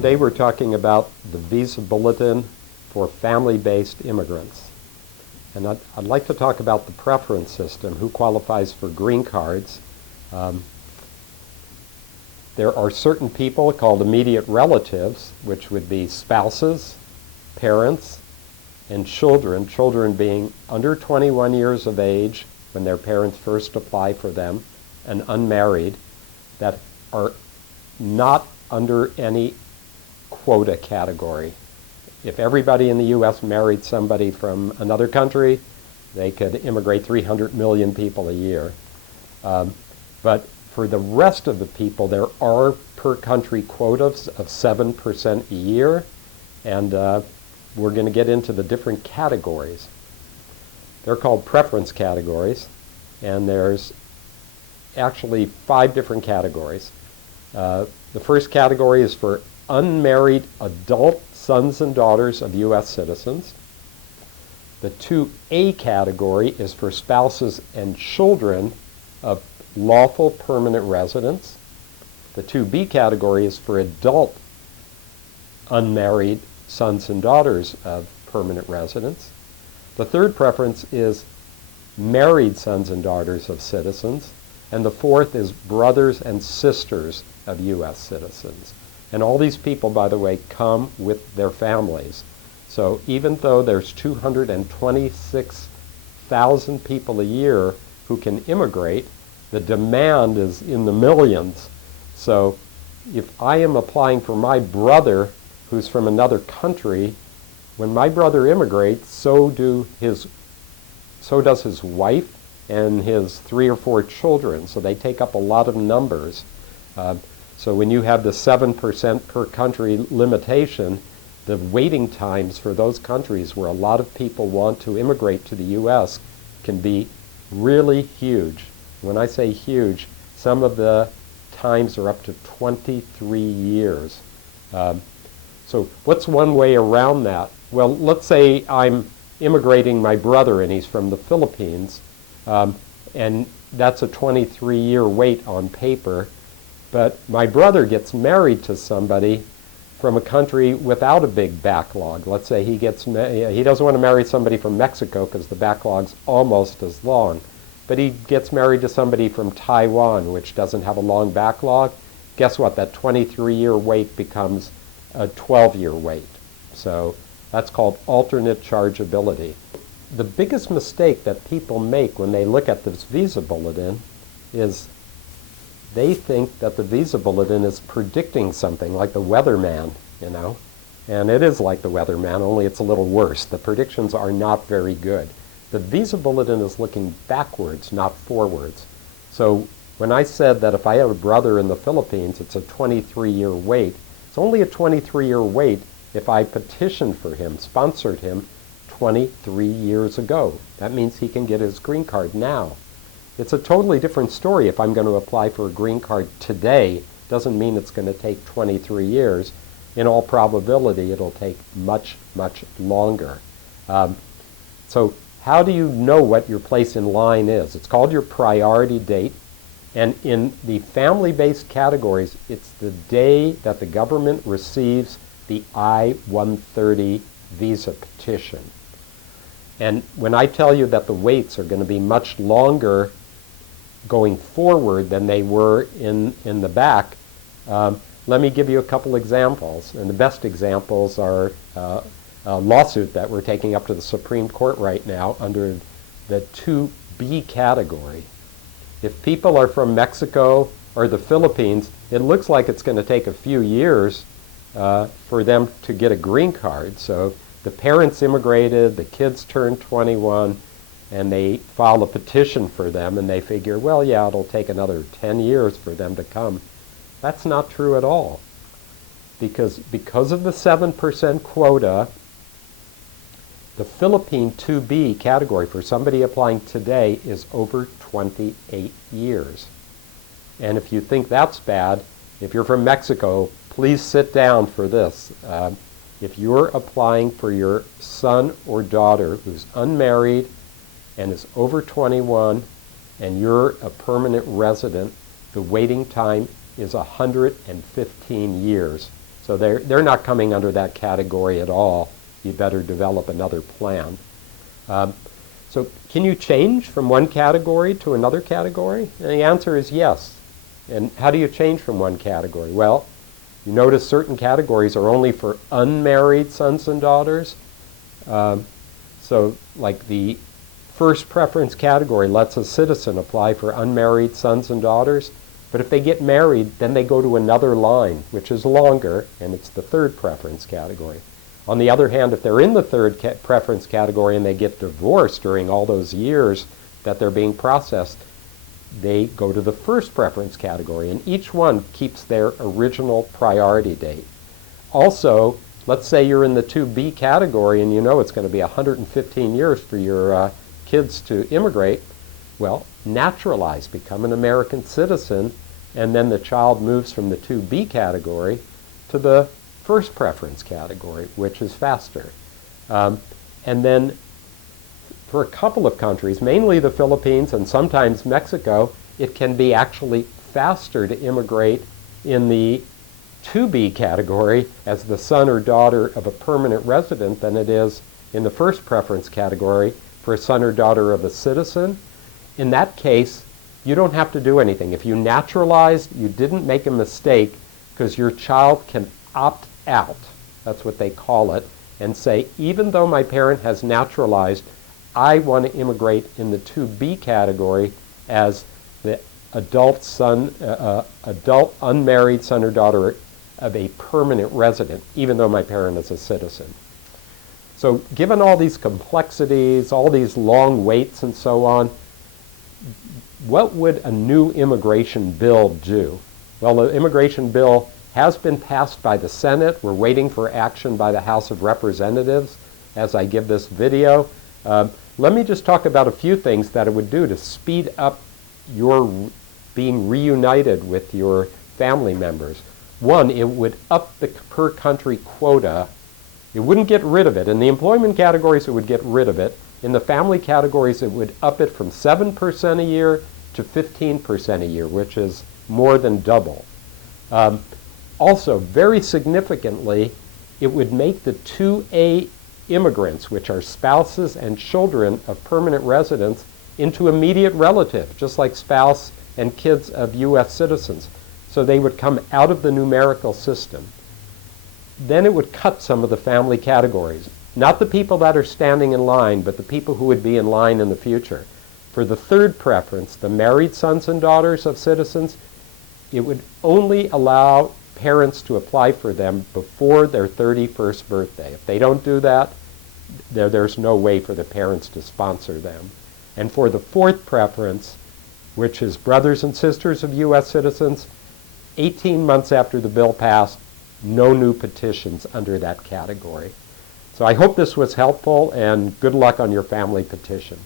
Today we're talking about the Visa Bulletin for family-based immigrants. And I'd like to talk about the preference system, who qualifies for green cards. There are certain people called immediate relatives, which would be spouses, parents, and children, children being under 21 years of age when their parents first apply for them, and unmarried, that are not under any quota category. If everybody in the U.S. married somebody from another country, they could immigrate 300 million people a year. But for the rest of the people, there are per country quotas of 7% a year, and we're going to get into the different categories. They're called preference categories, and there's actually 5 different categories. The first category is for unmarried adult sons and daughters of U.S. citizens. The 2A category is for spouses and children of lawful permanent residents. The 2B category is for adult unmarried sons and daughters of permanent residents. The third preference is married sons and daughters of citizens. And the fourth is brothers and sisters of U.S. citizens. And all these people, by the way, come with their families. So even though there's 226,000 people a year who can immigrate, the demand is in the millions. So if I am applying for my brother who's from another country, when my brother immigrates, so does his wife and his 3 or 4 children. So they take up a lot of numbers. So when you have the 7% per country limitation, the waiting times for those countries where a lot of people want to immigrate to the U.S. can be really huge. When I say huge, some of the times are up to 23 years. So what's one way around that? Well, let's say I'm immigrating my brother and he's from the Philippines, and that's a 23-year wait on paper. But my brother gets married to somebody from a country without a big backlog. Let's say he doesn't want to marry somebody from Mexico because the backlog's almost as long. But he gets married to somebody from Taiwan, which doesn't have a long backlog. Guess what? That 23-year wait becomes a 12-year wait. So that's called alternate chargeability. The biggest mistake that people make when they look at this Visa Bulletin is they think that the Visa Bulletin is predicting something like the weatherman, And it is like the weatherman, only it's a little worse. The predictions are not very good. The Visa Bulletin is looking backwards, not forwards. So when I said that if I have a brother in the Philippines, it's a 23-year wait, it's only a 23-year wait if I petitioned for him, sponsored him 23 years ago. That means he can get his green card now. It's a totally different story if I'm going to apply for a green card today. Doesn't mean it's going to take 23 years. In all probability, it'll take much, much longer. So how do you know what your place in line is? It's called your priority date. And in the family-based categories, it's the day that the government receives the I-130 visa petition. And when I tell you that the waits are going to be much longer going forward than they were in the back, let me give you a couple examples. And the best examples are a lawsuit that we're taking up to the Supreme Court right now under the 2B category. If people are from Mexico or the Philippines, it looks like it's going to take a few years for them to get a green card. So the parents immigrated, the kids turned 21, and they file a petition for them, and they figure, well, yeah, it'll take another 10 years for them to come. That's not true at all. Because of the 7% quota, the Philippine 2B category for somebody applying today is over 28 years. And if you think that's bad, if you're from Mexico, please sit down for this. If you're applying for your son or daughter who's unmarried and is over 21 and you're a permanent resident, the waiting time is 115 years. So So they're not coming under that category at all. You better develop another plan. So can you change from one category to another category? And the answer is yes. And how do you change from one category? Well, you notice certain categories are only for unmarried sons and daughters. So like the first preference category lets a citizen apply for unmarried sons and daughters. But if they get married, then they go to another line, which is longer, and it's the third preference category. On the other hand, if they're in the third preference category and they get divorced during all those years that they're being processed, they go to the first preference category, and each one keeps their original priority date. Also, let's say you're in the 2B category and you know it's going to be 115 years for your kids to immigrate. Well, naturalize, become an American citizen, and then the child moves from the 2B category to the first preference category, which is faster. And then for a couple of countries, mainly the Philippines and sometimes Mexico, it can be actually faster to immigrate in the 2B category as the son or daughter of a permanent resident than it is in the first preference category for a son or daughter of a citizen. In that case, you don't have to do anything. If you naturalized, you didn't make a mistake because your child can opt out, that's what they call it, and say, even though my parent has naturalized, I want to immigrate in the 2B category as the adult unmarried son or daughter of a permanent resident, even though my parent is a citizen. So given all these complexities, all these long waits and so on, what would a new immigration bill do? Well, the immigration bill has been passed by the Senate. We're waiting for action by the House of Representatives as I give this video. Let me just talk about a few things that it would do to speed up your being reunited with your family members. One, it would up the per country quota. It wouldn't get rid of it. In the employment categories, it would get rid of it. In the family categories, it would up it from 7% a year to 15% a year, which is more than double. Also, very significantly, it would make the 2A immigrants, which are spouses and children of permanent residents, into immediate relatives, just like spouse and kids of U.S. citizens. So they would come out of the numerical system. Then it would cut some of the family categories. Not the people that are standing in line, but the people who would be in line in the future. For the third preference, the married sons and daughters of citizens, it would only allow parents to apply for them before their 31st birthday. If they don't do that, there's no way for the parents to sponsor them. And for the fourth preference, which is brothers and sisters of U.S. citizens, 18 months after the bill passed, no new petitions under that category. So I hope this was helpful, and good luck on your family petition.